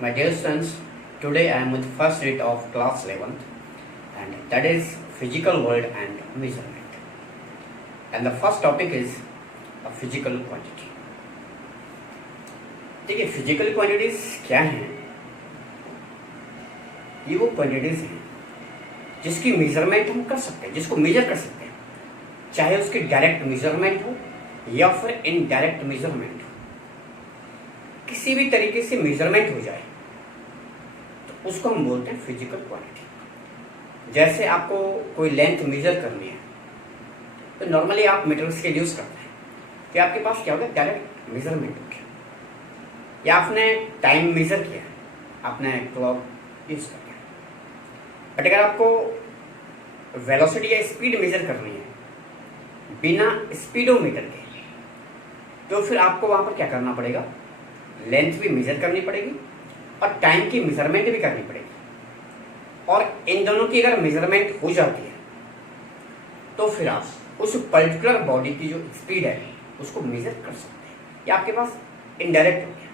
My dear students, today I am with first unit of class 11th and that is physical world and measurement. And the first topic is a physical quantity. देखिए physical quantities क्या हैं? ये वो quantities हैं जिसकी measurement हम कर सकते हैं, जिसको मेजर कर सकते हैं, चाहे उसकी डायरेक्ट मेजरमेंट हो या फिर इनडायरेक्ट मेजरमेंट हो। किसी भी तरीके से मेजरमेंट हो जाए तो उसको हम बोलते हैं फिजिकल क्वांटिटी। जैसे आपको कोई लेंथ मेजर करनी है तो नॉर्मली आप मीटर स्केल यूज करते हैं, तो आपके पास क्या होगा, डायरेक्ट मेजरमेंट हो गया, या आपने टाइम मेजर किया, आपने क्लॉक यूज कर लिया। बट अगर आपको वेलोसिटी या स्पीड मेजर करनी है बिना स्पीडोमीटर के, तो फिर आपको वहां पर क्या करना पड़ेगा, लेंथ भी मेजर करनी पड़ेगी और टाइम की मेजरमेंट भी करनी पड़ेगी। और इन दोनों की अगर मेजरमेंट हो जाती है तो फिर आप उस पर्टिकुलर बॉडी की जो स्पीड है उसको मेजर कर सकते हैं। या आपके पास इनडायरेक्ट हो गया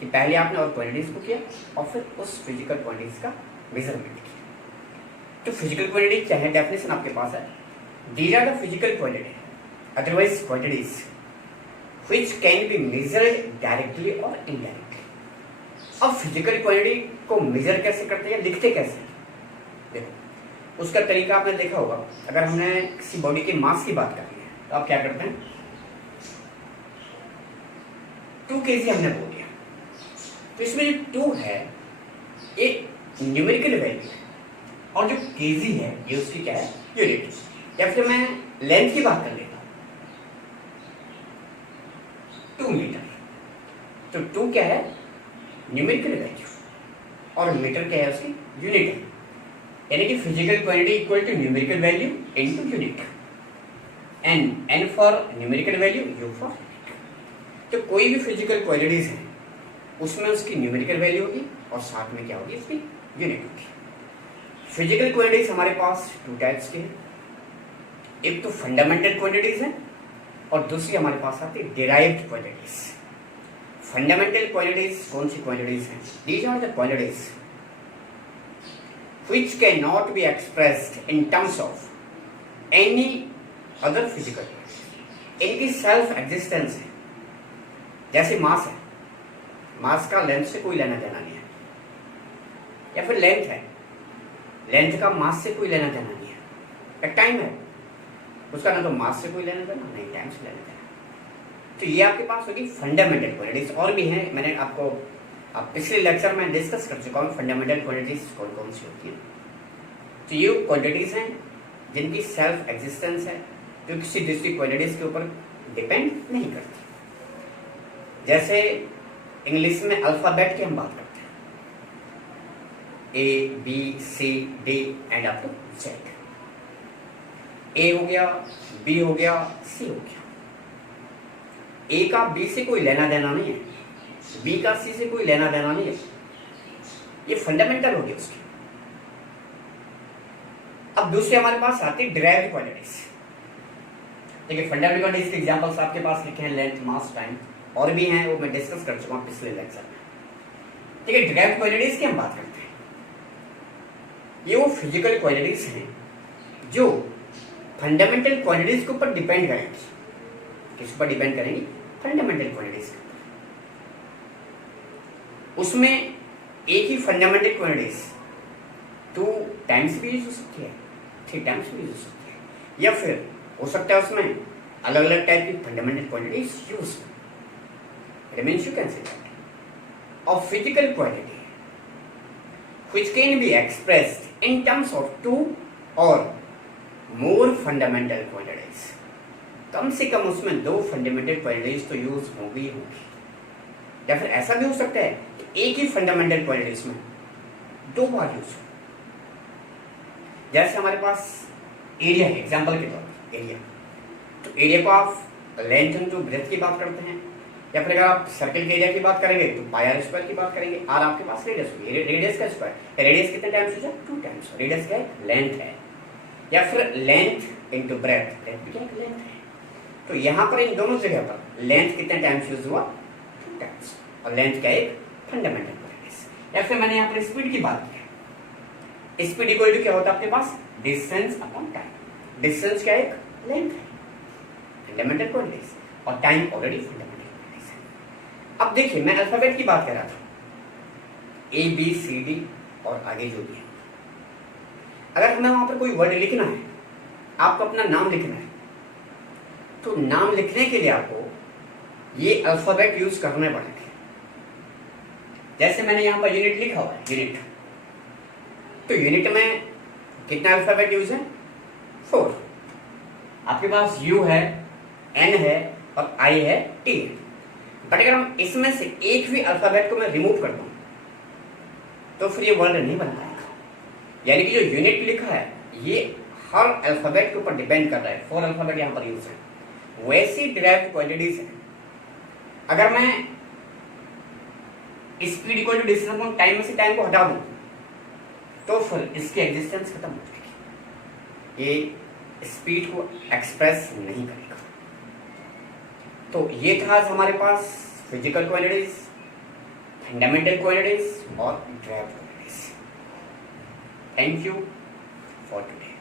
कि पहले आपने और क्वांटिटीज को किया और फिर उस फिजिकल क्वांटिटीज का मेजरमेंट किया। तो फिजिकल क्वांटिटी क्या है, डेफिनेशन आपके पास है, these are the physical quantity otherwise quantities which can be measured directly or indirectly। अब फिजिकल क्वांटिटी को मेजर कैसे करते हैं, लिखते कैसे हैं? देखो उसका तरीका आपने देखा होगा। अगर हमने किसी बॉडी के मास की बात करनी है तो आप क्या करते हैं, 2 kg हमने बोल दिया, तो इसमें जो 2 है एक न्यूमेरिकल वैल्यू है और जो केजी है ये उसकी क्या है, यूनिट। या फिर मैं लेंथ की बात कर लेता हूं, 2 मीटर, तो 2 क्या है, न्यूमेरिकल वैल्यू, और मीटर क्या है, उसकी यूनिट है। यानी कि physical quantity equal to numerical value into unit, n for numerical value, u for unit. तो कोई भी फिजिकल क्वांटिटीज है उसमें उसकी न्यूमेरिकल वैल्यू होगी और साथ में क्या होगी, इसकी यूनिट होगी। फिजिकल क्वांटिटीज हमारे पास 2 टाइप्स की है, एक तो फंडामेंटल क्वांटिटीज है और दूसरी हमारे पास आती है डिराइव्ड क्वांटिटीज। फंडामेंटल क्वांटिटीज कौन सी क्वांटिटीज हैं? These are the quantities which cannot be expressed in terms of any other physical quantity। इनकी सेल्फ एग्जिस्टेंस है। जैसे मास है, मास का लेंथ से कोई लेना देना नहीं है, या फिर लेंथ है, लेंथ का मास से कोई लेना देना नहीं है। एक टाइम है, उसका ना तो मास से कोई लेना देना, नहीं टाइम से लेना देना। तो ये आपके पास होगी फंडामेंटल क्वांटिटीज। और भी हैं, मैंने आपको पिछले लेक्चर में डिस्कस कर चुका हूँ फंडामेंटल क्वांटिटीज कौन कौन सी होती हैं। तो ये क्वांटिटीज हैं जिनकी सेल्फ एग्जिस्टेंस है, जो किसी दूसरी क्वांटिटीज के ऊपर डिपेंड नहीं करती। जैसे इंग्लिश में अल्फाबेट की हम बात करते हैं, A B C D and up to Z। A हो गया, बी हो गया, सी हो गया। ए का बी से कोई लेना देना नहीं है, बी का सी से कोई लेना देना नहीं है, ये फंडामेंटल हो गया उसकी। अब दूसरे हमारे पास आती है डिराइव्ड क्वांटिटीज। देखिए फंडामेंटल क्वांटिटीज के एग्जांपल्स आपके पास लिखे हैं, लेंथ, मास, टाइम, और भी हैं, वो मैं डिस्कस कर चुका हूं पिछले लेक्चर में। ठीक है, डिराइव्ड क्वांटिटीज की हम बात करते हैं। ये वो फिजिकल क्वांटिटीज हैं जो फंडामेंटल क्वांटिटीज के ऊपर डिपेंड करेंगी। किस पर डिपेंड करेंगी? फंडामेंटल क्वांटिटीज के ऊपर। उसमें एक ही फंडामेंटल क्वांटिटीज 2 टाइम्स भी यूज हो सकती है, 3 टाइम्स भी यूज हो सकती है, या फिर हो सकता है उसमें अलग अलग टाइप की फंडामेंटल क्वांटिटीज यूज हो। It means you can say that of physical quantity which can be expressed in terms of 2 or more fundamental quantities। कम से कम उसमें 2 फंडामेंटल क्वांटिटीज तो यूज होगी। या फिर ऐसा भी हो सकता है कि एक ही फंडामेंटल क्वांटिटीज में 2 बार यूज हो। जैसे हमारे पास एरिया है, एग्जांपल के तौर पर एरिया, तो एरिया को आप लेंथ टू ब्रेथ की बात करते हैं, या फिर अगर आप सर्कल के एरिया की बात करेंगे तो पाई आर स्क्वायर की बात करेंगे। आर आपके पास रेडियस होगी, रेडियस का स्क्वायर, रेडियस कितने टाइम्स हो जाए, 2 टाइम्स। रेडियस क्या है, लेंथ है, या फिर लेंथ इनटू ब्रेथ, ब्रेथ भी क्या है, लेंथ है। तो यहाँ पर इन दोनों जगह पर लेंथ कितने टाइम्स यूज हुआ, 2 टाइम्स, और लेंथ का एक फंडामेंटल क्वांटिटीज। या फिर मैंने यहाँ पर स्पीड की बात की, स्पीड इक्वल टू क्या होता है आपके पास, डिस्टेंस अपॉन टाइम। डिस्टेंस क्या है, एक लेंथ है, फंडामेंटल क्वांटिटीज, और टाइम ऑलरेडी फंडामेंटल क्वांटिटीज है। अब देखिए मैं अल्फाबेट की बात कर रहा था, ए बी सी डी और आगे जो भी है। अगर हमें वहां पर कोई वर्ड लिखना है, आपको अपना नाम लिखना है, तो नाम लिखने के लिए आपको ये अल्फाबेट यूज करने पड़ेंगे। जैसे मैंने यहां पर यूनिट लिखा हुआ है, यूनिट, तो यूनिट में कितना अल्फाबेट यूज है, 4। आपके पास यू है, एन है और आई है, टी है। बट अगर हम इसमें से एक भी अल्फाबेट को मैं रिमूव कर दूं तो फिर ये वर्ड नहीं बन पाएगा। यानी कि जो यूनिट लिखा है ये हर अल्फाबेट के ऊपर डिपेंड कर रहा है, 4 अल्फाबेट यहां पर यूज है। वैसी डिराइव्ड क्वांटिटीज है, अगर मैं speed equal to distance upon time में से टाइम को हटा दूं तो फिर इसकी एग्जिस्टेंस खत्म हो जाएगी, ये स्पीड को एक्सप्रेस नहीं करेगा। तो ये था आज हमारे पास फिजिकल क्वांटिटीज, फंडामेंटल क्वांटिटीज और derived quantities. Thank you for today.